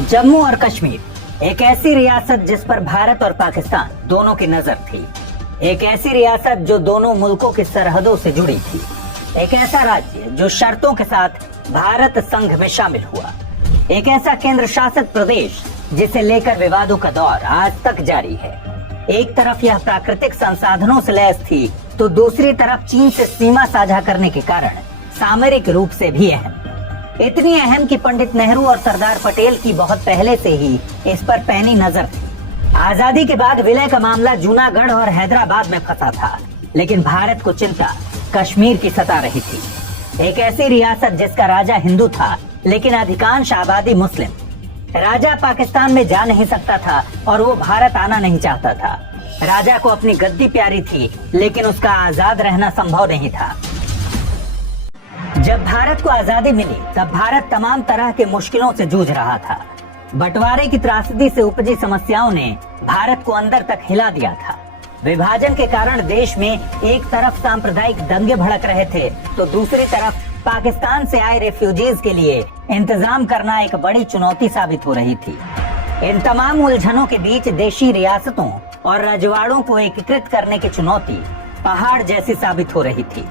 जम्मू और कश्मीर एक ऐसी रियासत जिस पर भारत और पाकिस्तान दोनों की नजर थी। एक ऐसी रियासत जो दोनों मुल्कों की सरहदों से जुड़ी थी। एक ऐसा राज्य जो शर्तों के साथ भारत संघ में शामिल हुआ। एक ऐसा केंद्र शासित प्रदेश जिसे लेकर विवादों का दौर आज तक जारी है। एक तरफ यह प्राकृतिक संसाधनों से लैस थी तो दूसरी तरफ चीन से सीमा साझा करने के कारण सामरिक रूप से भी अहम। इतनी अहम कि पंडित नेहरू और सरदार पटेल की बहुत पहले से ही इस पर पैनी नजर थी। आजादी के बाद विलय का मामला जूनागढ़ और हैदराबाद में फंसा था, लेकिन भारत को चिंता कश्मीर की सता रही थी। एक ऐसी रियासत जिसका राजा हिंदू था लेकिन अधिकांश आबादी मुस्लिम। राजा पाकिस्तान में जा नहीं सकता था और वो भारत आना नहीं चाहता था। राजा को अपनी गद्दी प्यारी थी लेकिन उसका आजाद रहना संभव नहीं था। जब भारत को आजादी मिली तब भारत तमाम तरह के मुश्किलों से जूझ रहा था। बंटवारे की त्रासदी से उपजी समस्याओं ने भारत को अंदर तक हिला दिया था। विभाजन के कारण देश में एक तरफ सांप्रदायिक दंगे भड़क रहे थे तो दूसरी तरफ पाकिस्तान से आए रेफ्यूजीज के लिए इंतजाम करना एक बड़ी चुनौती साबित हो रही थी। इन तमाम उलझनों के बीच देशी रियासतों और रजवाड़ों को एकीकृत करने की चुनौती पहाड़ जैसी साबित हो रही थी।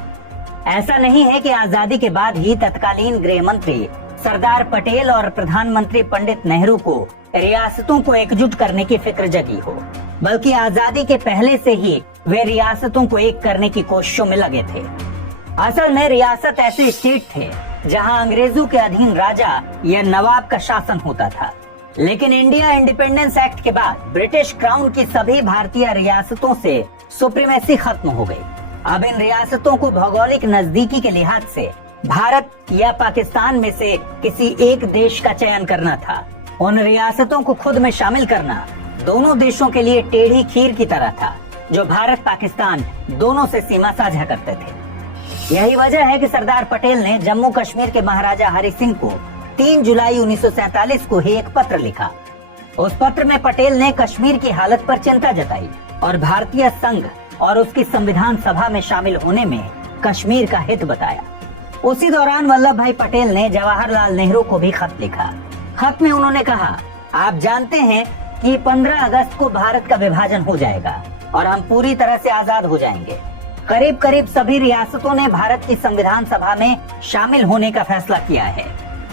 ऐसा नहीं है कि आजादी के बाद ही तत्कालीन गृह मंत्री सरदार पटेल और प्रधानमंत्री पंडित नेहरू को रियासतों को एकजुट करने की फिक्र जगी हो, बल्कि आजादी के पहले से ही वे रियासतों को एक करने की कोशिशों में लगे थे। असल में रियासत ऐसे स्टेट थे जहां अंग्रेजों के अधीन राजा या नवाब का शासन होता था, लेकिन इंडिया इंडिपेंडेंस एक्ट के बाद ब्रिटिश क्राउन की सभी भारतीय रियासतों से सुप्रीमेसी खत्म हो गई। अब इन रियासतों को भौगोलिक नजदीकी के लिहाज से भारत या पाकिस्तान में से किसी एक देश का चयन करना था। उन रियासतों को खुद में शामिल करना दोनों देशों के लिए टेढ़ी खीर की तरह था, जो भारत पाकिस्तान दोनों से सीमा साझा करते थे। यही वजह है कि सरदार पटेल ने जम्मू कश्मीर के महाराजा हरि सिंह को 3 जुलाई 1947 को ही एक पत्र लिखा। उस पत्र में पटेल ने कश्मीर की हालत पर चिंता जताई और भारतीय संघ और उसकी संविधान सभा में शामिल होने में कश्मीर का हित बताया। उसी दौरान वल्लभ भाई पटेल ने जवाहरलाल नेहरू को भी खत लिखा। खत में उन्होंने कहा, आप जानते हैं कि 15 अगस्त को भारत का विभाजन हो जाएगा और हम पूरी तरह से आजाद हो जाएंगे। करीब करीब सभी रियासतों ने भारत की संविधान सभा में शामिल होने का फैसला किया है।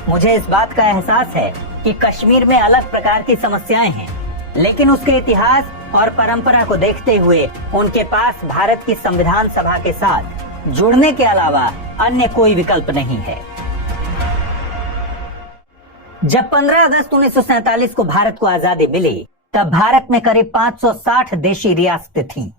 मुझे इस बात का एहसास है कि कश्मीर में अलग प्रकार की समस्याएं हैं, लेकिन उसके इतिहास और परंपरा को देखते हुए उनके पास भारत की संविधान सभा के साथ जुड़ने के अलावा अन्य कोई विकल्प नहीं है। जब 15 अगस्त 1947 को भारत को आजादी मिली तब भारत में करीब 560 देशी रियासतें थीं।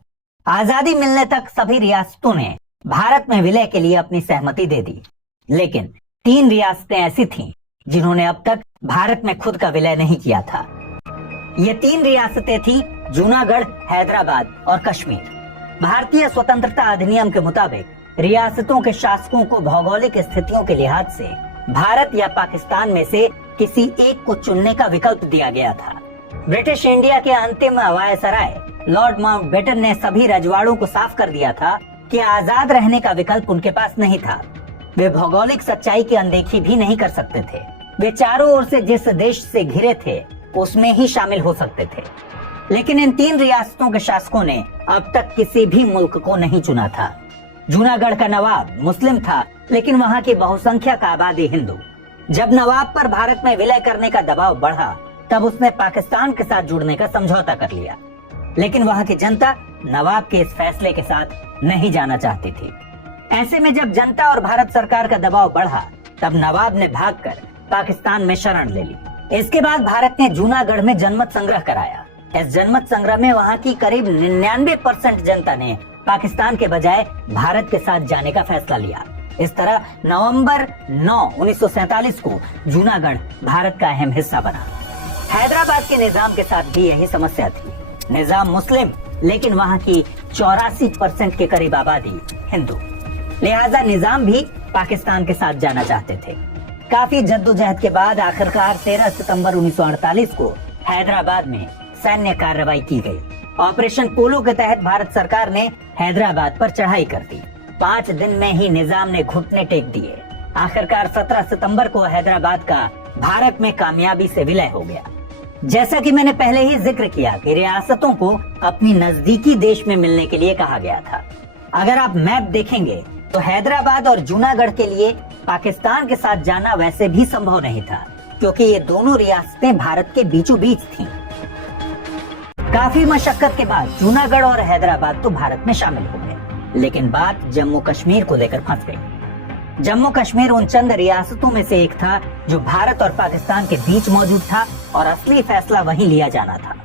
आजादी मिलने तक सभी रियासतों ने भारत में विलय के लिए अपनी सहमति दे दी, लेकिन 3 रियासतें ऐसी थीं जिन्होंने अब तक भारत में खुद का विलय नहीं किया था। ये 3 रियासतें थीं जूनागढ़, हैदराबाद और कश्मीर। भारतीय स्वतंत्रता अधिनियम के मुताबिक रियासतों के शासकों को भौगोलिक स्थितियों के लिहाज से भारत या पाकिस्तान में से किसी एक को चुनने का विकल्प दिया गया था। ब्रिटिश इंडिया के अंतिम वायसराय लॉर्ड माउंटबेटन ने सभी रजवाड़ों को साफ कर दिया था कि आजाद रहने का विकल्प उनके पास नहीं था। वे भौगोलिक सच्चाई की अनदेखी भी नहीं कर सकते थे। वे चारों ओर से जिस देश से घिरे थे उसमें ही शामिल हो सकते थे, लेकिन इन 3 रियासतों के शासकों ने अब तक किसी भी मुल्क को नहीं चुना था। जूनागढ़ का नवाब मुस्लिम था, लेकिन वहाँ की बहुसंख्यक आबादी हिंदू। जब नवाब पर भारत में विलय करने का दबाव बढ़ा तब उसने पाकिस्तान के साथ जुड़ने का समझौता कर लिया, लेकिन वहाँ की जनता नवाब के इस फैसले के साथ नहीं जाना चाहती थी। ऐसे में जब जनता और भारत सरकार का दबाव बढ़ा तब नवाब ने भागकर पाकिस्तान में शरण ले ली। इसके बाद भारत ने जूनागढ़ में जनमत संग्रह कराया। इस जनमत संग्रह में वहाँ की करीब 99% जनता ने पाकिस्तान के बजाय भारत के साथ जाने का फैसला लिया। इस तरह नवंबर 9, 1947 को जूनागढ़ भारत का अहम हिस्सा बना। हैदराबाद के निजाम के साथ भी यही समस्या थी। निजाम मुस्लिम, लेकिन वहाँ की 84% के करीब आबादी हिंदू, लिहाजा निजाम भी पाकिस्तान के साथ जाना चाहते थे। काफी जद्दोजहद के बाद आखिरकार 13 सितंबर 1948 को हैदराबाद में सैन्य कार्रवाई की गई। ऑपरेशन पोलो के तहत भारत सरकार ने हैदराबाद पर चढ़ाई कर दी। 5 दिन में ही निजाम ने घुटने टेक दिए। आखिरकार 17 सितंबर को हैदराबाद का भारत में कामयाबी से विलय हो गया। जैसा कि मैंने पहले ही जिक्र किया कि रियासतों को अपनी नजदीकी देश में मिलने के लिए कहा गया था। अगर आप मैप देखेंगे तो हैदराबाद और जूनागढ़ के लिए पाकिस्तान के साथ जाना वैसे भी संभव नहीं था, क्योंकि ये दोनों रियासतें भारत के बीचों बीच थीं। काफी मशक्कत के बाद जूनागढ़ और हैदराबाद तो भारत में शामिल हो गए, लेकिन बात जम्मू कश्मीर को लेकर फंस गई। जम्मू कश्मीर उन चंद रियासतों में से एक था जो भारत और पाकिस्तान के बीच मौजूद था और असली फैसला वहीं लिया जाना था।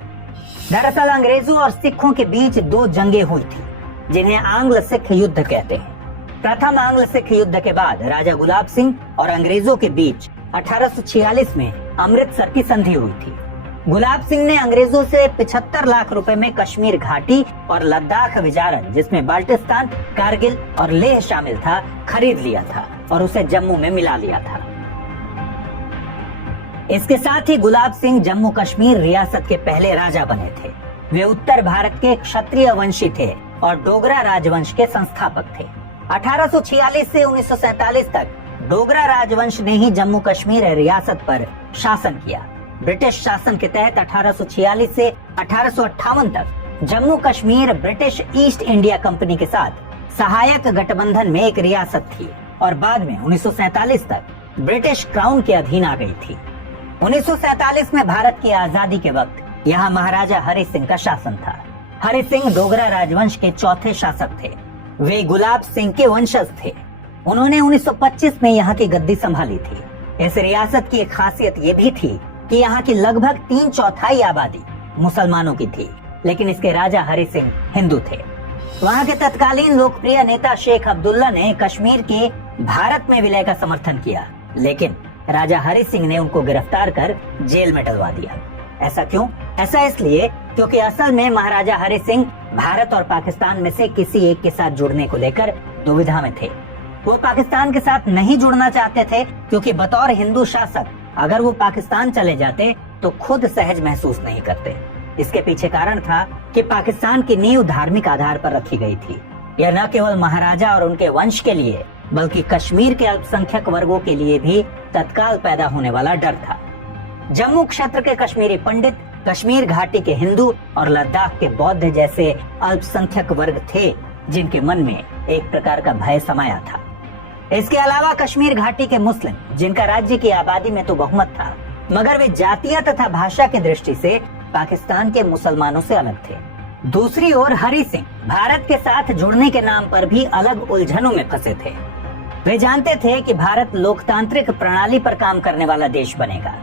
दरअसल अंग्रेजों और सिखों के बीच दो जंगें हुई थी, जिन्हें आंग्ल सिख युद्ध कहते हैं। प्रथम आंग्ल सिख युद्ध के बाद राजा गुलाब सिंह और अंग्रेजों के बीच 1846 में अमृतसर की संधि हुई थी। गुलाब सिंह ने अंग्रेजों से 75 लाख रुपए में कश्मीर घाटी और लद्दाख विजारन, जिसमें बाल्टिस्तान, कारगिल और लेह शामिल था, खरीद लिया था और उसे जम्मू में मिला लिया था। इसके साथ ही गुलाब सिंह जम्मू कश्मीर रियासत के पहले राजा बने थे। वे उत्तर भारत के क्षत्रिय वंशी थे और डोगरा राजवंश के संस्थापक थे। 1846 से 1947 तक डोगरा राजवंश ने ही जम्मू कश्मीर रियासत पर शासन किया। ब्रिटिश शासन के तहत 1846 से 1858 तक Jammu Kashmir British east India company के साथ सहायक गठबंधन में एक रियासत थी और बाद में 1947 तक ब्रिटिश क्राउन के अधीन आ गई थी। 1947 में भारत की आजादी के वक्त यहाँ महाराजा हरि सिंह का शासन था। हरि सिंह डोगरा राजवंश के चौथे शासक थे। वे गुलाब सिंह के वंशज थे। उन्होंने 1925 में यहाँ की गद्दी संभाली थी। इस रियासत की एक खासियत ये भी थी कि यहाँ की लगभग 3/4 आबादी मुसलमानों की थी, लेकिन इसके राजा हरि सिंह हिंदू थे। वहाँ के तत्कालीन लोकप्रिय नेता शेख अब्दुल्ला ने कश्मीर के भारत में विलय का समर्थन किया, लेकिन राजा हरि सिंह ने उनको गिरफ्तार कर जेल में डलवा दिया। ऐसा क्यों? ऐसा इसलिए क्योंकि असल में महाराजा हरि सिंह भारत और पाकिस्तान में से किसी एक के साथ जुड़ने को लेकर दुविधा में थे। वो पाकिस्तान के साथ नहीं जुड़ना चाहते थे क्योंकि बतौर हिंदू शासक अगर वो पाकिस्तान चले जाते तो खुद सहज महसूस नहीं करते। इसके पीछे कारण था कि पाकिस्तान की नींव धार्मिक आधार पर रखी गई थी। यह न केवल महाराजा और उनके वंश के लिए बल्कि कश्मीर के अल्पसंख्यक वर्गों के लिए भी तत्काल पैदा होने वाला डर था। जम्मू क्षेत्र के कश्मीरी पंडित, कश्मीर घाटी के हिंदू और लद्दाख के बौद्ध जैसे अल्पसंख्यक वर्ग थे जिनके मन में एक प्रकार का भय समाया था। इसके अलावा कश्मीर घाटी के मुस्लिम, जिनका राज्य की आबादी में तो बहुमत था, मगर वे जातीय तथा भाषा की दृष्टि से पाकिस्तान के मुसलमानों से अलग थे। दूसरी ओर हरि सिंह भारत के साथ जुड़ने के नाम पर भी अलग उलझनों में फंसे थे। वे जानते थे कि भारत लोकतांत्रिक प्रणाली पर काम करने वाला देश बनेगा।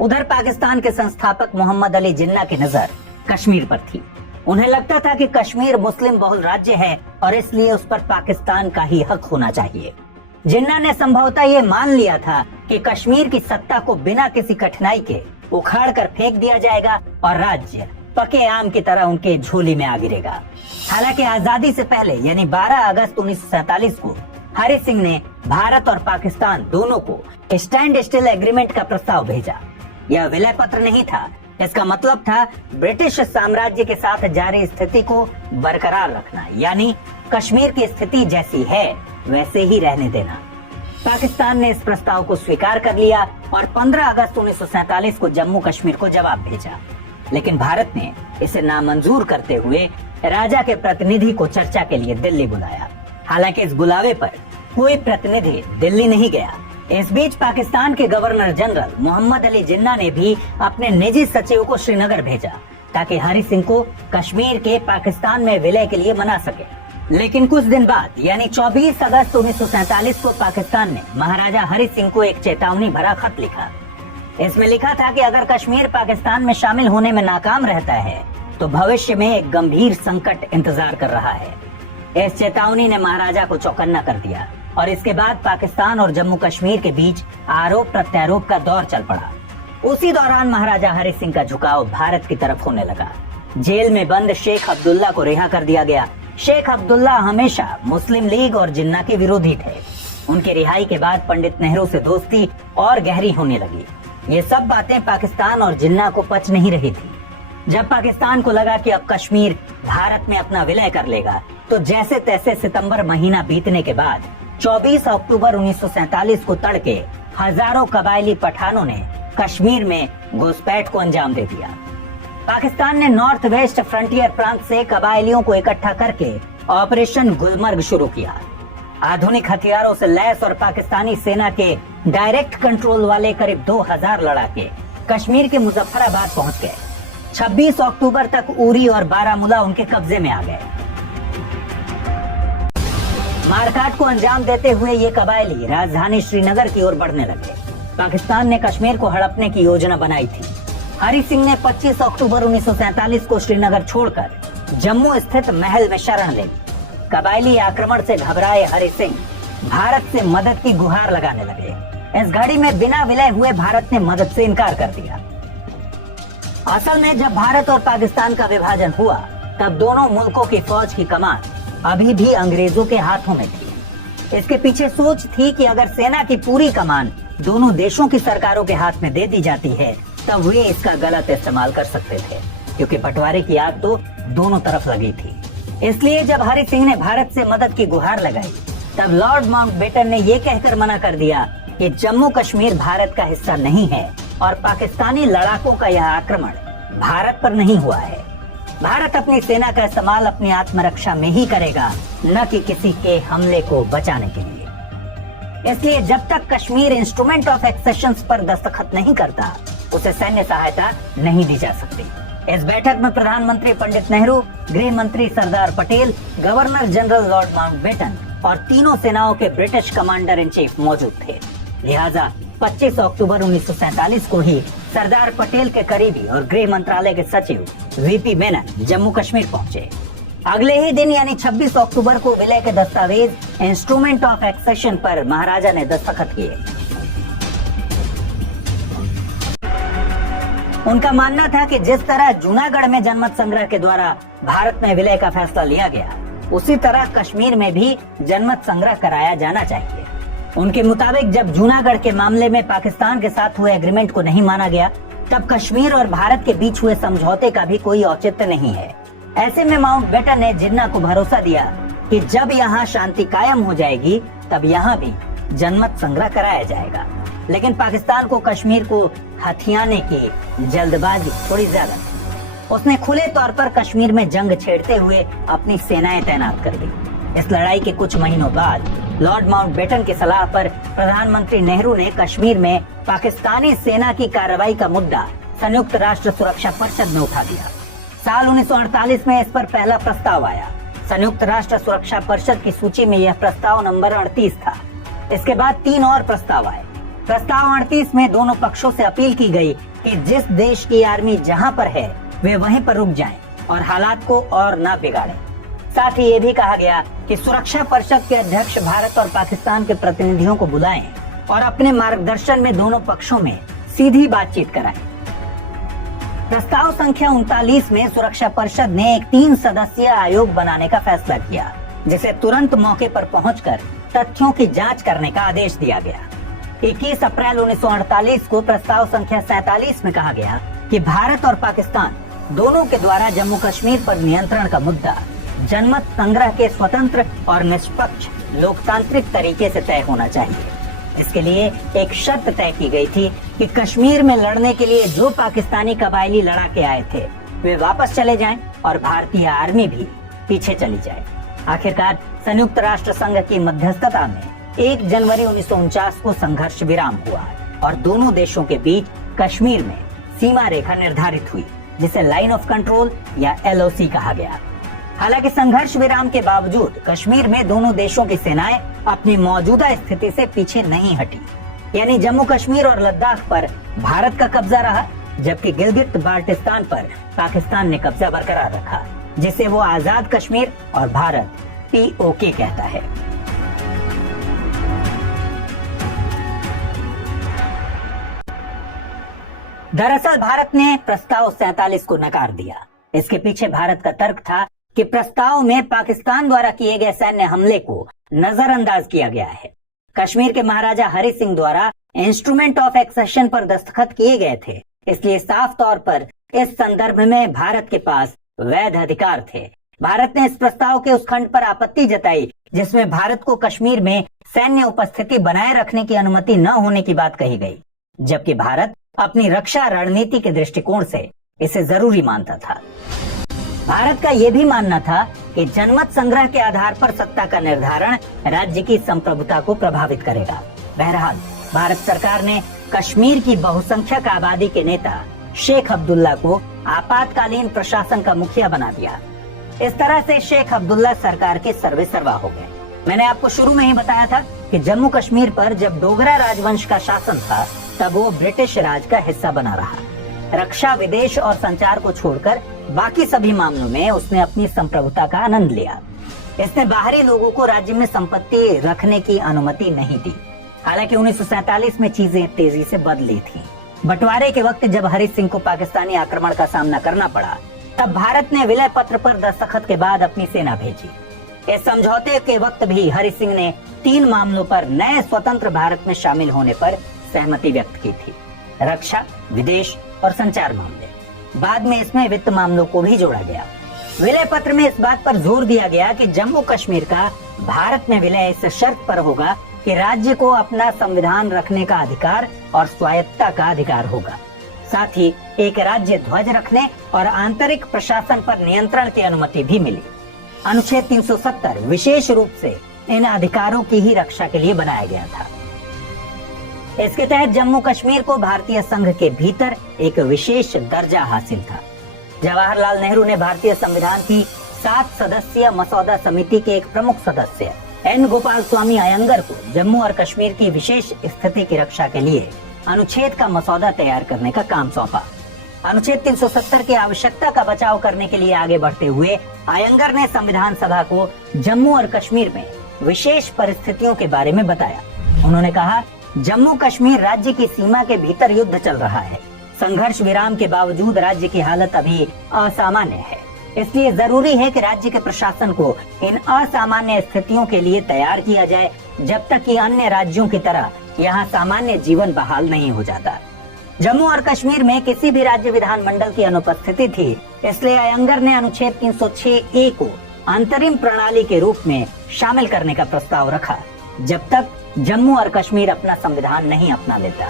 उधर पाकिस्तान के संस्थापक मोहम्मद अली जिन्ना की नजर कश्मीर पर थी। उन्हें लगता था कि कश्मीर मुस्लिम बहुल राज्य है और इसलिए उस पर पाकिस्तान का ही हक होना चाहिए। जिन्ना ने संभवतः ये मान लिया था कि कश्मीर की सत्ता को बिना किसी कठिनाई के उखाड़ कर फेंक दिया जाएगा और राज्य पके आम की तरह उनके झोली में आ गिरेगा। हालांकि आजादी से पहले यानी 12 अगस्त 1947 को हरि सिंह ने भारत और पाकिस्तान दोनों को स्टैंड स्टिल एग्रीमेंट का प्रस्ताव भेजा। यह विलय पत्र नहीं था। इसका मतलब था ब्रिटिश साम्राज्य के साथ जारी स्थिति को बरकरार रखना, यानी कश्मीर की स्थिति जैसी है वैसे ही रहने देना। पाकिस्तान ने इस प्रस्ताव को स्वीकार कर लिया और 15 अगस्त 1947 को जम्मू कश्मीर को जवाब भेजा, लेकिन भारत ने इसे नामंजूर करते हुए राजा के प्रतिनिधि को चर्चा के लिए दिल्ली बुलाया। हालांकि इस बुलावे पर कोई प्रतिनिधि दिल्ली नहीं गया। इस बीच पाकिस्तान के गवर्नर जनरल मोहम्मद अली जिन्ना ने भी अपने निजी सचिव को श्रीनगर भेजा ताकि हरि सिंह को कश्मीर के पाकिस्तान में विलय के लिए मना सके। लेकिन कुछ दिन बाद यानी 24 अगस्त 1947 को पाकिस्तान ने महाराजा हरि सिंह को एक चेतावनी भरा खत लिखा। इसमें लिखा था कि अगर कश्मीर पाकिस्तान में शामिल होने में नाकाम रहता है तो भविष्य में एक गंभीर संकट इंतजार कर रहा है। इस चेतावनी ने महाराजा को चौकन्ना कर दिया और इसके बाद पाकिस्तान और जम्मू कश्मीर के बीच आरोप प्रत्यारोप का दौर चल पड़ा। उसी दौरान महाराजा हरि सिंह का झुकाव भारत की तरफ होने लगा। जेल में बंद शेख अब्दुल्ला को रिहा कर दिया गया। शेख अब्दुल्ला हमेशा मुस्लिम लीग और जिन्ना के विरोधी थे। उनके रिहाई के बाद पंडित नेहरू से दोस्ती और गहरी होने लगी। ये सब बातें पाकिस्तान और जिन्ना को पच नहीं रही थी। जब पाकिस्तान को लगा कि अब कश्मीर भारत में अपना विलय कर लेगा तो जैसे तैसे सितंबर महीना बीतने के बाद 24 अक्टूबर 1947 को तड़के हजारों कबायली पठानों ने कश्मीर में घुसपैठ को अंजाम दे दिया। पाकिस्तान ने नॉर्थ वेस्ट फ्रंटियर प्रांत से कबायलियों को इकट्ठा करके ऑपरेशन गुलमर्ग शुरू किया। आधुनिक हथियारों से लैस और पाकिस्तानी सेना के डायरेक्ट कंट्रोल वाले करीब 2000 लड़ाके कश्मीर के मुजफ्फराबाद पहुंच गए। 26 अक्टूबर तक उरी और बारामूला उनके कब्जे में आ गए। मारकाट को अंजाम देते हुए ये कबायली राजधानी श्रीनगर की ओर बढ़ने लगे। पाकिस्तान ने कश्मीर को हड़पने की योजना बनाई थी। हरि सिंह ने 25 अक्टूबर 1947 को श्रीनगर छोड़कर जम्मू स्थित महल में शरण ले ली। कबायली आक्रमण से घबराए हरि सिंह भारत से मदद की गुहार लगाने लगे। इस घड़ी में बिना विलय हुए भारत ने मदद से इनकार कर दिया। असल में जब भारत और पाकिस्तान का विभाजन हुआ तब दोनों मुल्कों की फौज की कमान अभी भी अंग्रेजों के हाथों में थी। इसके पीछे सोच थी कि अगर सेना की पूरी कमान दोनों देशों की सरकारों के हाथ में दे दी जाती है तब वे इसका गलत इस्तेमाल कर सकते थे, क्योंकि बंटवारे की आग तो दोनों तरफ लगी थी। इसलिए जब हरि सिंह ने भारत से मदद की गुहार लगाई तब लॉर्ड माउंटबेटन ने ये कहकर मना कर दिया कि जम्मू कश्मीर भारत का हिस्सा नहीं है और पाकिस्तानी लड़ाकों का यह आक्रमण भारत पर नहीं हुआ है। भारत अपनी सेना का इस्तेमाल अपनी आत्मरक्षा में ही करेगा, न कि किसी के हमले को बचाने के लिए। इसलिए जब तक कश्मीर इंस्ट्रूमेंट ऑफ एक्सेशन पर दस्तखत नहीं करता उसे सैन्य सहायता नहीं दी जा सकती। इस बैठक में प्रधानमंत्री पंडित नेहरू, गृह मंत्री Sardar Patel, governor general Lord Mountbatten और तीनों सेनाओं के ब्रिटिश कमांडर इन चीफ मौजूद थे। लिहाजा 25 अक्टूबर 1947 को ही सरदार पटेल के करीबी और गृह मंत्रालय के सचिव वीपी मेनन जम्मू कश्मीर पहुंचे। अगले ही दिन यानी 26 अक्टूबर को विलय के दस्तावेज इंस्ट्रूमेंट ऑफ एक्सेशन पर महाराजा ने दस्तखत किए। उनका मानना था कि जिस तरह जूनागढ़ में जनमत संग्रह के द्वारा भारत में विलय का फैसला लिया गया, उसी तरह कश्मीर में भी जनमत संग्रह कराया जाना चाहिए। उनके मुताबिक जब जूनागढ़ के मामले में पाकिस्तान के साथ हुए एग्रीमेंट को नहीं माना गया, तब कश्मीर और भारत के बीच हुए समझौते का भी कोई औचित्य नहीं है। ऐसे में माउंटबेटन ने जिन्ना को भरोसा दिया कि जब यहाँ शांति कायम हो जाएगी तब यहाँ भी जनमत संग्रह कराया जाएगा। लेकिन पाकिस्तान को कश्मीर को हथियाने की जल्दबाजी थोड़ी ज्यादा थी। उसने खुले तौर पर कश्मीर में जंग छेड़ते हुए अपनी सेनाएं तैनात कर दी। इस लड़ाई के कुछ महीनों बाद लॉर्ड माउंटबेटन की सलाह पर प्रधानमंत्री नेहरू ने कश्मीर में पाकिस्तानी सेना की कार्रवाई का मुद्दा संयुक्त राष्ट्र सुरक्षा परिषद में उठा दिया। साल 1948 में इस पर पहला प्रस्ताव आया। संयुक्त राष्ट्र सुरक्षा परिषद की सूची में यह प्रस्ताव नंबर 38 था। इसके बाद 3 और प्रस्ताव आए। प्रस्ताव 38 में दोनों पक्षों से अपील की गई कि जिस देश की आर्मी जहां पर है वे वहीं पर रुक जाएं और हालात को और न बिगाड़ें। साथ ही ये भी कहा गया कि सुरक्षा परिषद के अध्यक्ष भारत और पाकिस्तान के प्रतिनिधियों को बुलाएं और अपने मार्गदर्शन में दोनों पक्षों में सीधी बातचीत कराएं। प्रस्ताव संख्या 39 में सुरक्षा परिषद ने एक 3 सदस्यीय आयोग बनाने का फैसला किया, जिसे तुरंत मौके पर पहुंचकर तथ्यों की जांच करने का आदेश दिया गया। 21 अप्रैल 1948 को प्रस्ताव संख्या 47 में कहा गया कि भारत और पाकिस्तान दोनों के द्वारा जम्मू कश्मीर पर नियंत्रण का मुद्दा जनमत संग्रह के स्वतंत्र और निष्पक्ष लोकतांत्रिक तरीके से तय होना चाहिए। इसके लिए एक शर्त तय की गई थी कि कश्मीर में लड़ने के लिए जो पाकिस्तानी कबायली लड़ाके आए थे वे वापस चले जाएं और भारतीय आर्मी भी पीछे चली जाए। आखिरकार संयुक्त राष्ट्र संघ की मध्यस्थता में 1 जनवरी 1949 को संघर्ष विराम हुआ और दोनों देशों के बीच कश्मीर में सीमा रेखा निर्धारित हुई, जिसे लाइन ऑफ कंट्रोल या LOC कहा गया। हालांकि संघर्ष विराम के बावजूद कश्मीर में दोनों देशों की सेनाएं अपनी मौजूदा स्थिति से पीछे नहीं हटी। यानी जम्मू कश्मीर और लद्दाख पर भारत का कब्जा रहा, जबकि गिलगित बाल्टिस्तान पर पाकिस्तान ने कब्जा बरकरार रखा, जिसे वो आजाद कश्मीर और भारत POK कहता है। दरअसल भारत ने प्रस्ताव 47 को नकार दिया। इसके पीछे भारत का तर्क था कि प्रस्ताव में पाकिस्तान द्वारा किए गए सैन्य हमले को नजरअंदाज किया गया है। कश्मीर के महाराजा हरि सिंह द्वारा इंस्ट्रूमेंट ऑफ एक्सेशन पर दस्तखत किए गए थे, इसलिए साफ तौर पर इस संदर्भ में भारत के पास वैध अधिकार थे। भारत ने इस प्रस्ताव के उस खंड पर आपत्ति जताई जिसमें भारत को कश्मीर में सैन्य उपस्थिति बनाए रखने की अनुमति न होने की बात कही गई, जबकि भारत अपनी रक्षा रणनीति के दृष्टिकोण से इसे जरूरी मानता था। भारत का यह भी मानना था कि जनमत संग्रह के आधार पर सत्ता का निर्धारण राज्य की संप्रभुता को प्रभावित करेगा। बहरहाल भारत सरकार ने कश्मीर की बहुसंख्यक आबादी के नेता शेख अब्दुल्ला को आपातकालीन प्रशासन का मुखिया बना दिया। इस तरह से शेख अब्दुल्ला सरकार के सर्वेसर्वा हो गए। मैंने आपको शुरू में ही बताया था कि जम्मू कश्मीर पर जब डोगरा राजवंश का शासन था तब वो ब्रिटिश राज का हिस्सा बना रहा। रक्षा, विदेश और संचार को छोड़कर बाकी सभी मामलों में उसने अपनी संप्रभुता का आनंद लिया। इसने बाहरी लोगों को राज्य में संपत्ति रखने की अनुमति नहीं दी। हालांकि 1947 में चीजें तेजी से बदली थी। बंटवारे के वक्त जब हरि सिंह को पाकिस्तानी आक्रमण का सामना करना पड़ा, तब भारत ने विलय पत्र पर दस्तखत के बाद अपनी सेना भेजी। इस समझौते के वक्त भी हरि सिंह ने 3 मामलों पर नए स्वतंत्र भारत में शामिल होने पर सहमति व्यक्त की थी: रक्षा, विदेश और संचार मामले। बाद में इसमें वित्त मामलों को भी जोड़ा गया। विलय पत्र में इस बात पर जोर दिया गया कि जम्मू कश्मीर का भारत में विलय इस शर्त पर होगा कि राज्य को अपना संविधान रखने का अधिकार और स्वायत्तता का अधिकार होगा। साथ ही एक राज्य ध्वज रखने और आंतरिक प्रशासन पर नियंत्रण की अनुमति भी मिली। अनुच्छेद 370 विशेष रूप से इन अधिकारों की ही रक्षा के लिए बनाया गया था। इसके तहत जम्मू कश्मीर को भारतीय संघ के भीतर एक विशेष दर्जा हासिल था। जवाहरलाल नेहरू ने भारतीय संविधान की 7 सदस्यीय मसौदा समिति के एक प्रमुख सदस्य एन गोपाल स्वामी अयंगर को जम्मू और कश्मीर की विशेष स्थिति की रक्षा के लिए अनुच्छेद का मसौदा तैयार करने का काम सौंपा। अनुच्छेद 370 की आवश्यकता का बचाव करने के लिए आगे बढ़ते हुए अयंगर ने संविधान सभा को जम्मू और कश्मीर में विशेष परिस्थितियों के बारे में बताया। उन्होंने कहा, जम्मू कश्मीर राज्य की सीमा के भीतर युद्ध चल रहा है। संघर्ष विराम के बावजूद राज्य की हालत अभी असामान्य है। इसलिए जरूरी है कि राज्य के प्रशासन को इन असामान्य स्थितियों के लिए तैयार किया जाए, जब तक कि अन्य राज्यों की तरह यहाँ सामान्य जीवन बहाल नहीं हो जाता। जम्मू और कश्मीर में किसी भी राज्य विधानमंडल की अनुपस्थिति थी, इसलिए अयंगर ने अनुच्छेद 306A को अंतरिम प्रणाली के रूप में शामिल करने का प्रस्ताव रखा, जब तक जम्मू और कश्मीर अपना संविधान नहीं अपना लेता।